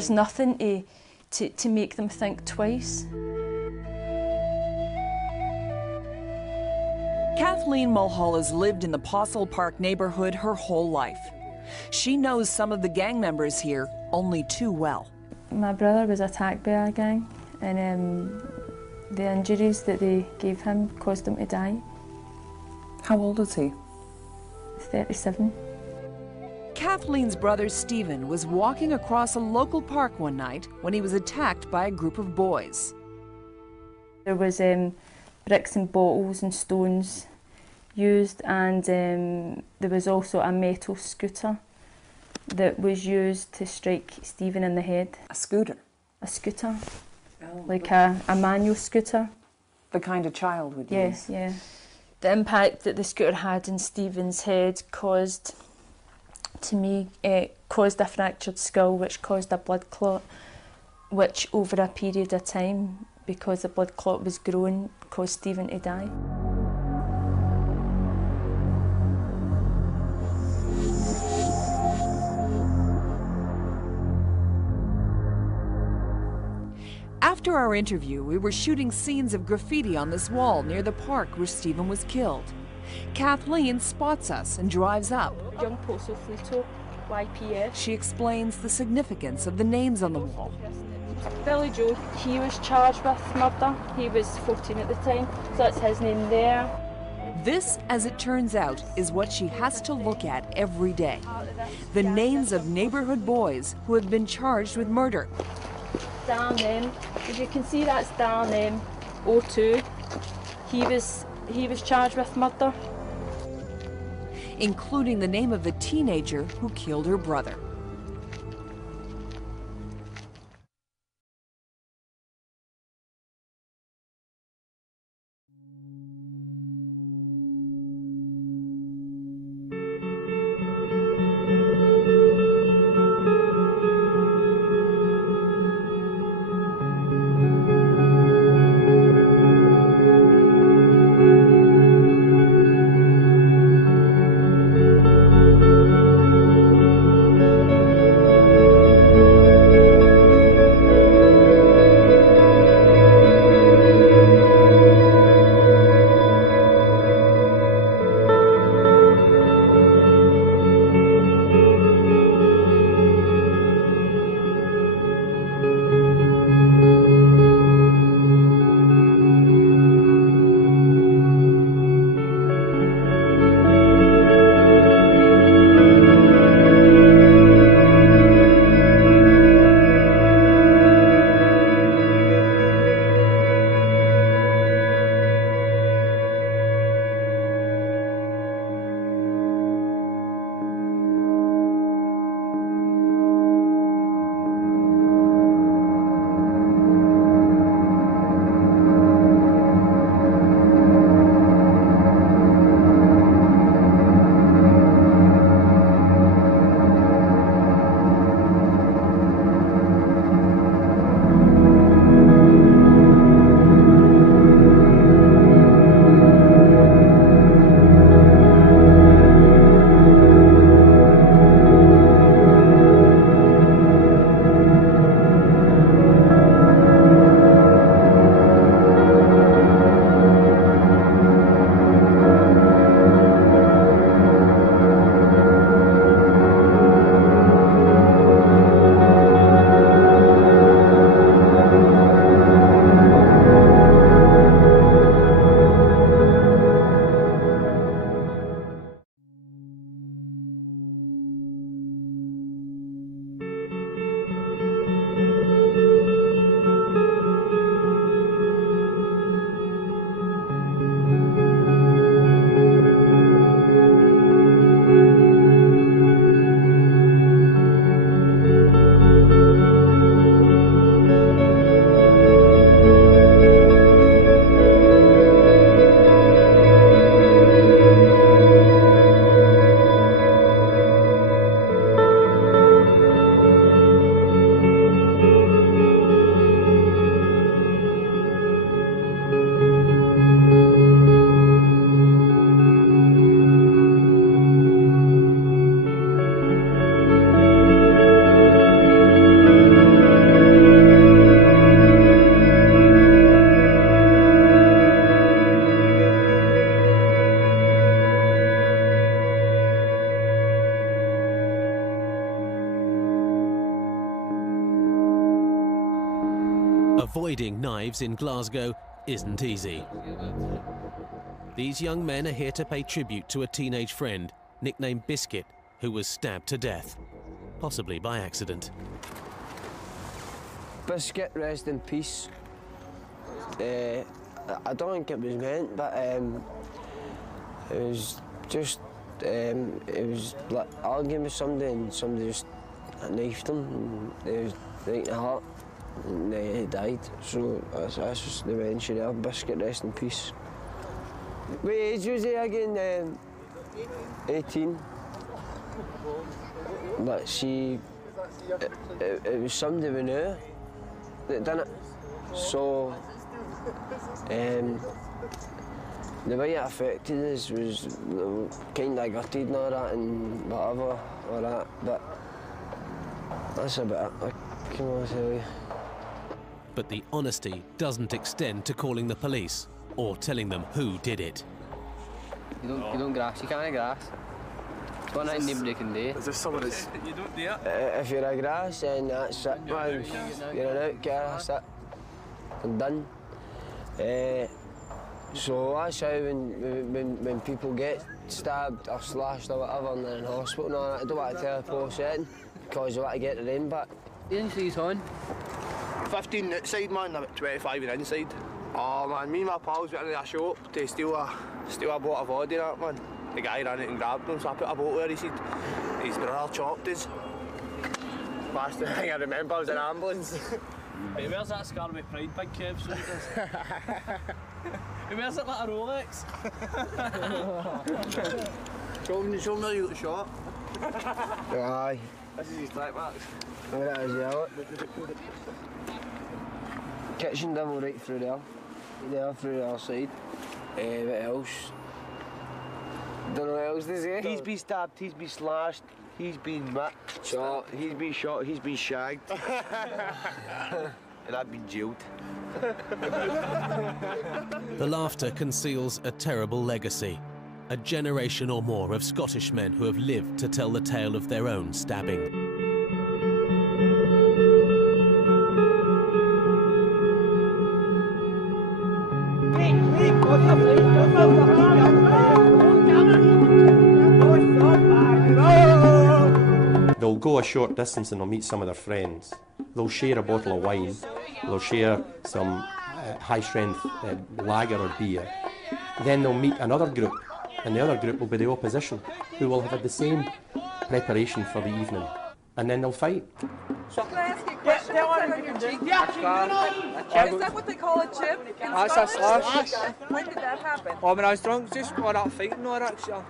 there's nothing to make them think twice. Kathleen Mulhall has lived in the Postle Park neighborhood her whole life. She knows some of the gang members here only too well. My brother was attacked by a gang, and the injuries that they gave him caused him to die. How old is he? 37. Kathleen's brother Stephen was walking across a local park one night when he was attacked by a group of boys. There was bricks and bottles and stones used, and there was also a metal scooter that was used to strike Stephen in the head. A scooter? A scooter, like a manual scooter. The kind a child would use? Yeah. The impact that the scooter had in Stephen's head caused a fractured skull, which caused a blood clot, which over a period of time, because the blood clot was growing, caused Stephen to die. After our interview, we were shooting scenes of graffiti on this wall near the park where Stephen was killed. Kathleen spots us and drives up. Young Posso Fleeto, YPF. She explains the significance of the names on the wall. Billy Joe, he was charged with murder. He was 14 at the time, so that's his name there. This, as it turns out, is what she has to look at every day. The names of neighborhood boys who have been charged with murder. Dan M, as you can see, that's Dan M. 02. He was charged with murder. Including the name of the teenager who killed her brother. avoiding knives in Glasgow isn't easy. These young men are here to pay tribute to a teenage friend, nicknamed Biscuit, who was stabbed to death, possibly by accident. Biscuit, rest in peace. I don't think it was meant, but it was just, it was like arguing with somebody and somebody just knifed him, and it was right in the heart, and he died. So that's just the mention there. Biscuit, rest in peace. What age was he again? 18. But see, it was somebody we knew that done it. So the way it affected us was kind of gutted and all that and whatever, all that. But that's about it, I can tell you. But the honesty doesn't extend to calling the police or telling them who did it. You don't grass, you can't grass. It's one thing nobody can do. Is this someone that's... You don't do it? If you're a grass, then that's it, man. You're an outcast, that's it. And done. So that's how when people get stabbed or slashed or whatever and they're in hospital and all that, I don't want to tell a poor setting because I want to get the rain back. Didn't see his on. 15 outside, man, about 25 on inside. Oh man, me and my pals went into a shop to steal a bottle of vodka and that, man. The guy ran out and grabbed him, so I put a bottle where he said his brother chopped us. Last thing I remember was an ambulance. Hey, where's that scar with Pride Big Kev? So he does. He wears it like a Rolex. Show me where you got the shot. Aye. This is his track marks. Look at that as well. Kitchen devil right through there. There through the other side. What else? Don't know what else to say. He's been stabbed, he's been slashed, he's been shot, he's been shot, he's been shagged. And I've been jailed. The laughter conceals a terrible legacy. A generation or more of Scottish men who have lived to tell the tale of their own stabbing. They'll go a short distance and they'll meet some of their friends. They'll share a bottle of wine. They'll share some high-strength lager or beer. Then they'll meet another group, and the other group will be the opposition, who will have had the same preparation for the evening. And then they'll fight. Can I ask you a question? Is that what they call a chip? That's a slash. When did that happen? Oh, when I was drunk, just got that fighting and all that shit.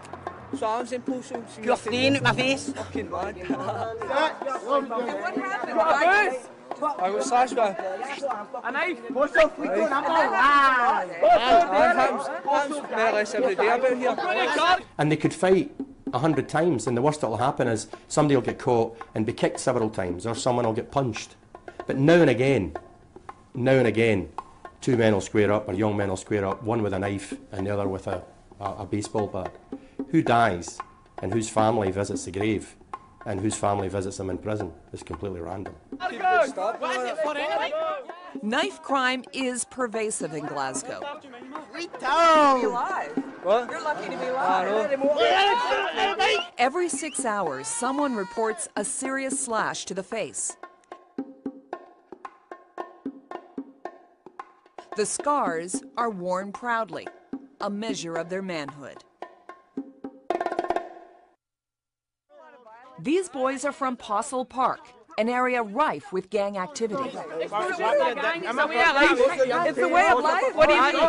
So I was impulsive. You're fleeing at my face. Fucking mad. And what happened? I was slashed with A knife? more or less every day about here. And they could fight 100 times, and the worst that will happen is somebody will get caught and be kicked several times, or someone will get punched. But now and again, two men will square up, or young men will square up, one with a knife and the other with a baseball bat. Who dies and whose family visits the grave and whose family visits them in prison is completely random. Knife crime is pervasive in Glasgow. What? You're lucky to be alive. Every 6 hours, someone reports a serious slash to the face. The scars are worn proudly, a measure of their manhood. These boys are from Possel Park, an area rife with gang activity. It's the way of life. What do you mean?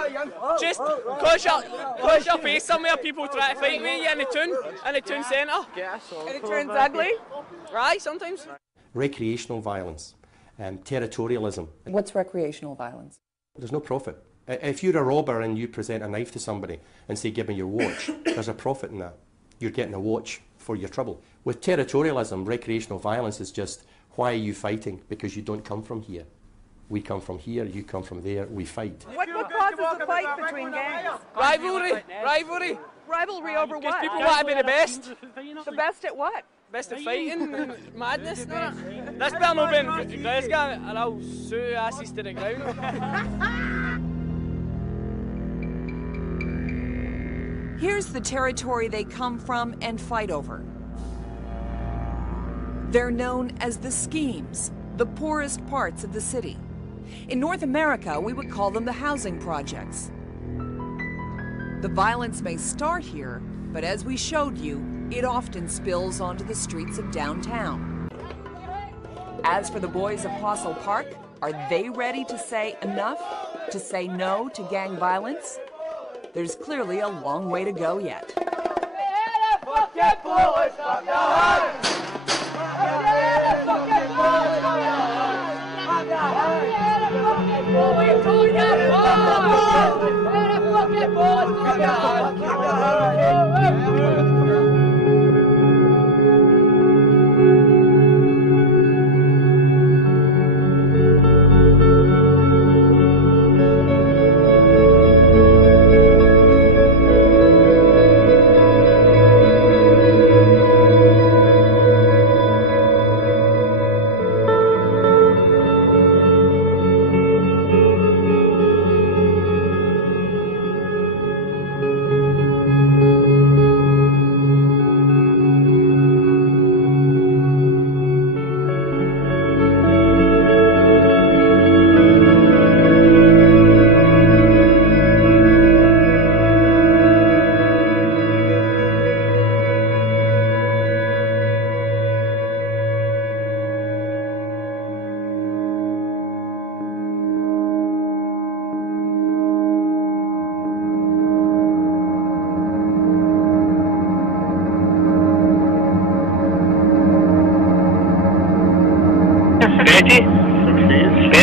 Just cause your face somewhere, people try to fight with you in the town centre. And it turns ugly? Right, sometimes. Recreational violence, territorialism. What's recreational violence? There's no profit. If you're a robber and you present a knife to somebody and say, give me your watch, there's a profit in that. You're getting a watch for your trouble. With territorialism, recreational violence is just, why are you fighting? Because you don't come from here. We come from here, you come from there, we fight. What causes the fight between gangs? Rivalry. Rivalry over what? Because people want to be the best. The best at what? Best at fighting, madness, no? This better not be in Glasgow, and I'll sue your asses to the ground. Here's the territory they come from and fight over. They're known as the schemes, the poorest parts of the city. In North America, we would call them the housing projects. The violence may start here, but as we showed you, it often spills onto the streets of downtown. As for the boys of Posso Park, are they ready to say enough? To say no to gang violence? There's clearly a long way to go yet.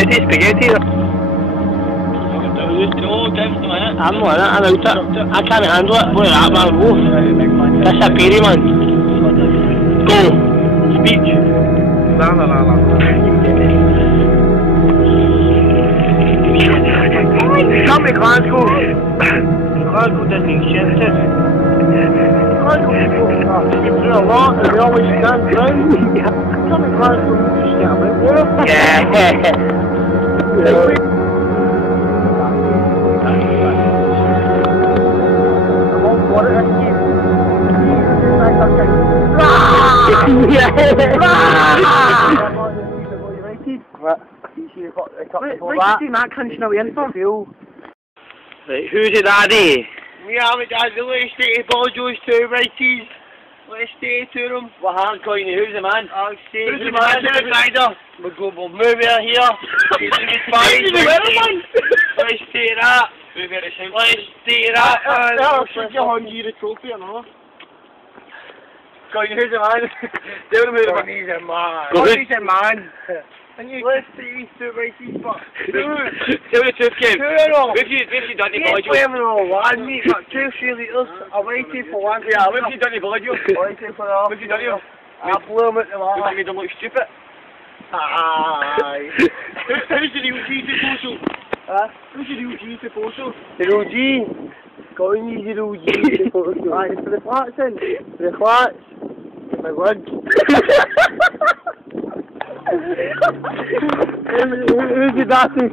Spaghetti. I'm not, I'm out. I can't handle it. What that man, wolf. That's a Perry man. Go. Speech. No. Come to Glasgow. Glasgow doesn't accept it. Glasgow people are through a lot and they always stand down. Come to Glasgow and just get about there. Yeah. Right, who's it, Daddy? We haven't had the let's take Bojo's two righties. Let's stay to them. What hand calling you? Who's the man? I'll stay. Who's the man? The rider. We'll move here. Let's stay that. Let's stay that. Should you hand you the trophy or not? Calling you, who's the man? Tell them who the man. He's a man. He's a man. Let's see these two righties, but tell the truth, Kev. What have you done to Bojo? Yes, one mate, but 2 litres. I waited for one. Yeah, what have you done to Bojo? Waited for that. What have you done to him? I blew him at the water. You made him look stupid. Aye. Who's the real G to Posso? Who's the real G to Posso? The real G. Calling you the real G to Posso. Aye, for the flats then. For the flats. Get my wig. Who's the dancing?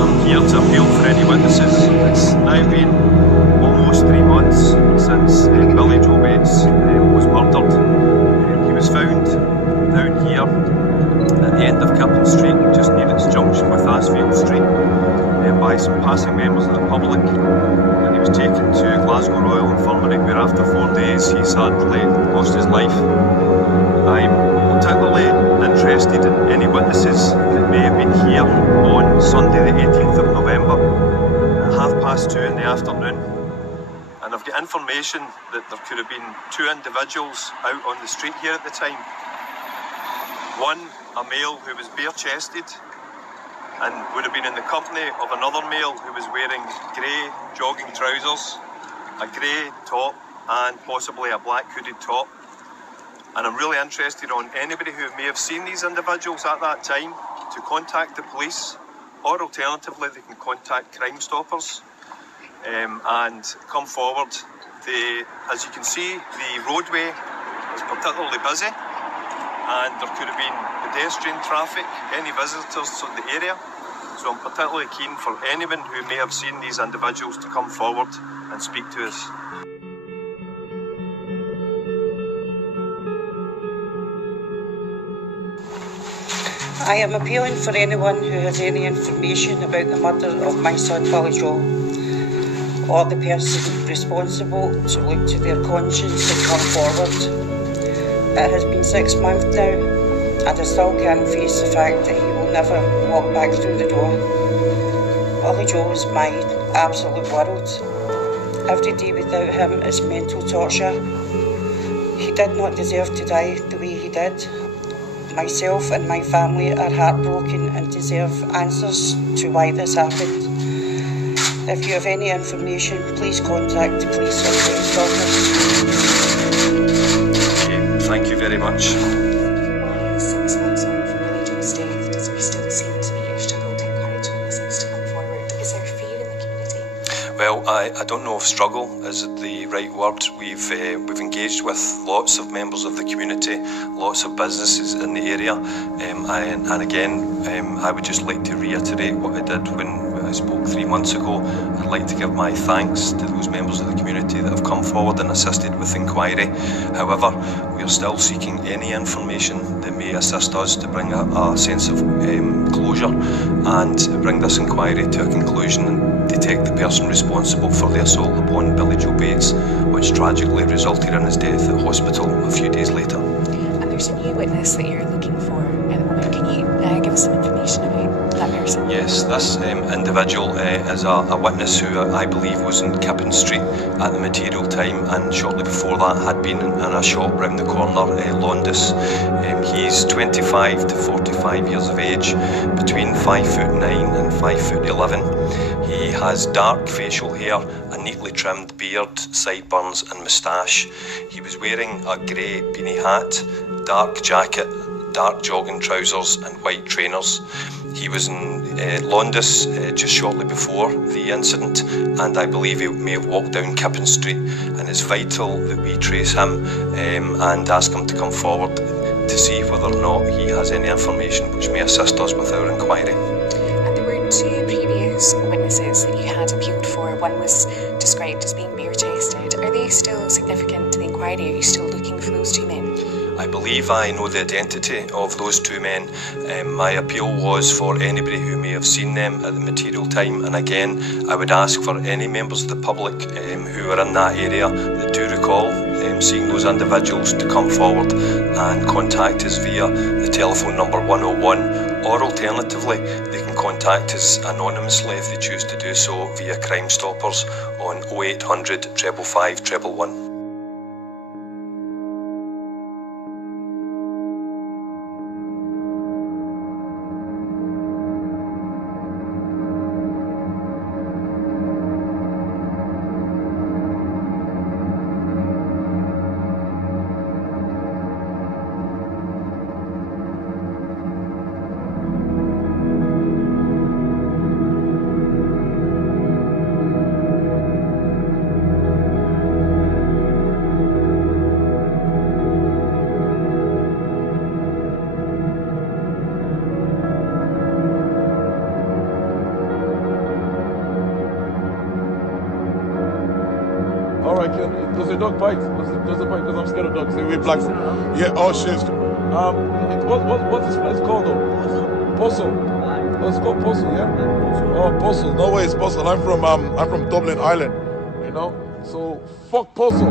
I'm here to appeal for any witnesses. It's now been almost 3 months since Billy Joe Bates was murdered. He was found down here at the end of Kippen Street, just near its junction with Asfield Street, by some passing members of the public, and he was taken to Glasgow Royal Infirmary, where after 4 days he sadly lost his life. I'm particularly interested in any witnesses that may have been here on Sunday the 18th of November at 2:30 in the afternoon, and I've got information that there could have been 2 individuals out on the street here at the time. One, a male who was bare-chested and would have been in the company of another male who was wearing grey jogging trousers, a grey top and possibly a black hooded top. And I'm really interested on anybody who may have seen these individuals at that time to contact the police, or alternatively they can contact Crime Stoppers and come forward. As you can see, the roadway is particularly busy, and there could have been pedestrian traffic, any visitors to the area. So I'm particularly keen for anyone who may have seen these individuals to come forward and speak to us. I am appealing for anyone who has any information about the murder of my son Billy Joe, or the person responsible, to look to their conscience and come forward. It has been 6 months now, and I still can't face the fact that he will never walk back through the door. Billy Joe is my absolute world. Every day without him is mental torture. He did not deserve to die the way he did. Myself and my family are heartbroken and deserve answers to why this happened. If you have any information, please contact the police or Crime Stoppers. Okay, thank you very much. 6 months on from Billy Joe's death, does there still seem to be a struggle to encourage witnesses to come forward? Is there fear in the community? Well, I don't know if struggle is the right word. We've engaged with lots of members of the community, lots of businesses in the area, and again, I would just like to reiterate what I did when I spoke 3 months ago. I'd like to give my thanks to those members of the community that have come forward and assisted with inquiry. However, we are still seeking any information that may assist us to bring a sense of closure and bring this inquiry to a conclusion and detect the person responsible for the assault upon Billy Joe Bates, which tragically resulted in his death at hospital a few days later. And there's a new witness that you're looking for at the moment. Can you give us some information about that person? Yes, this individual is a witness who I believe was in Kippen Street at the material time, and shortly before that had been in a shop round the corner, Londis. He's 25 to 45 years of age, between 5'9" and 5'11". He has dark facial hair, a neatly trimmed beard, sideburns and moustache. He was wearing a grey beanie hat, dark jacket, dark jogging trousers and white trainers. He was in Londis just shortly before the incident, and I believe he may have walked down Kippen Street, and it's vital that we trace him and ask him to come forward to see whether or not he has any information which may assist us with our inquiry. And there were 2 previous witnesses that you had appealed for. One was described as being bare-chested. Are they still significant to the inquiry? Are you still looking for those 2 men? I believe I know the identity of those 2 men. My appeal was for anybody who may have seen them at the material time, and again I would ask for any members of the public who are in that area that do recall seeing those individuals to come forward and contact us via the telephone number 101, or alternatively they can contact us anonymously if they choose to do so via Crime Stoppers on 0800 555 111. I kill? Does the dog bite? Does it bite? Because I'm scared of dogs. We blacks. Yeah. Oh shit. What's this place called though? Posso. Let's go Posso, yeah. Oh, Posso. No way, it's Posso. I'm from Dublin, Ireland. You know. So fuck Posso.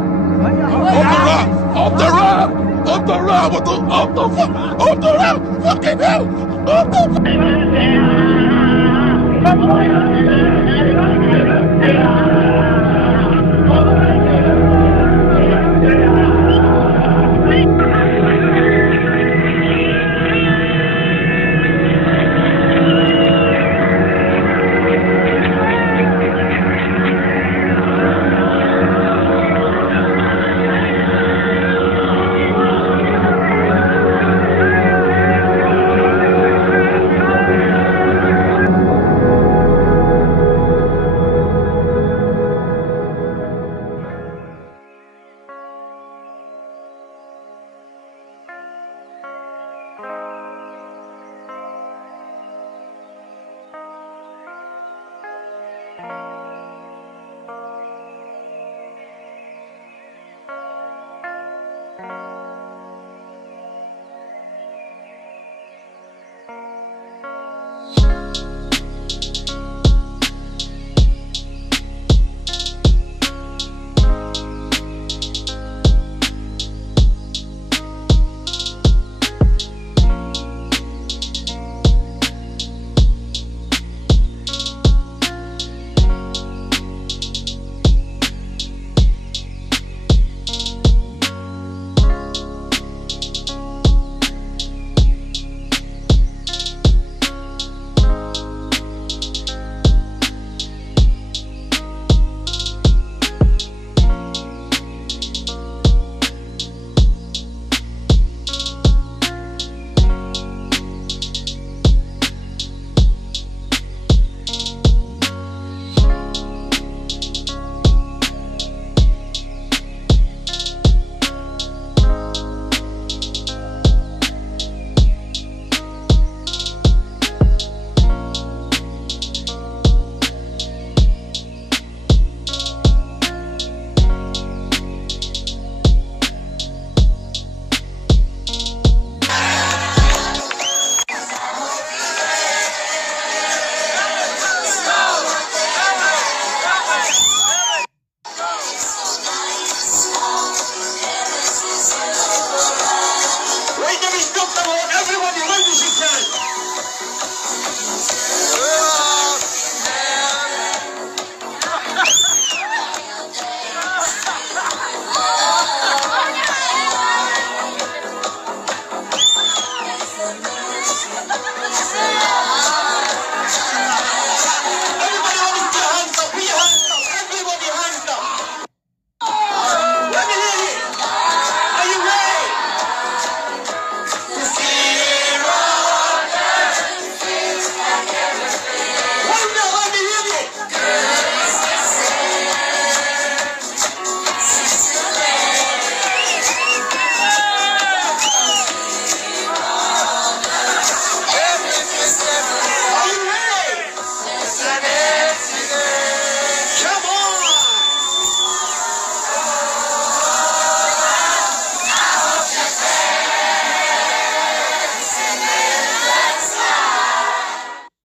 Up the ramp! What the fuck? Up the ramp! Fucking hell! Up the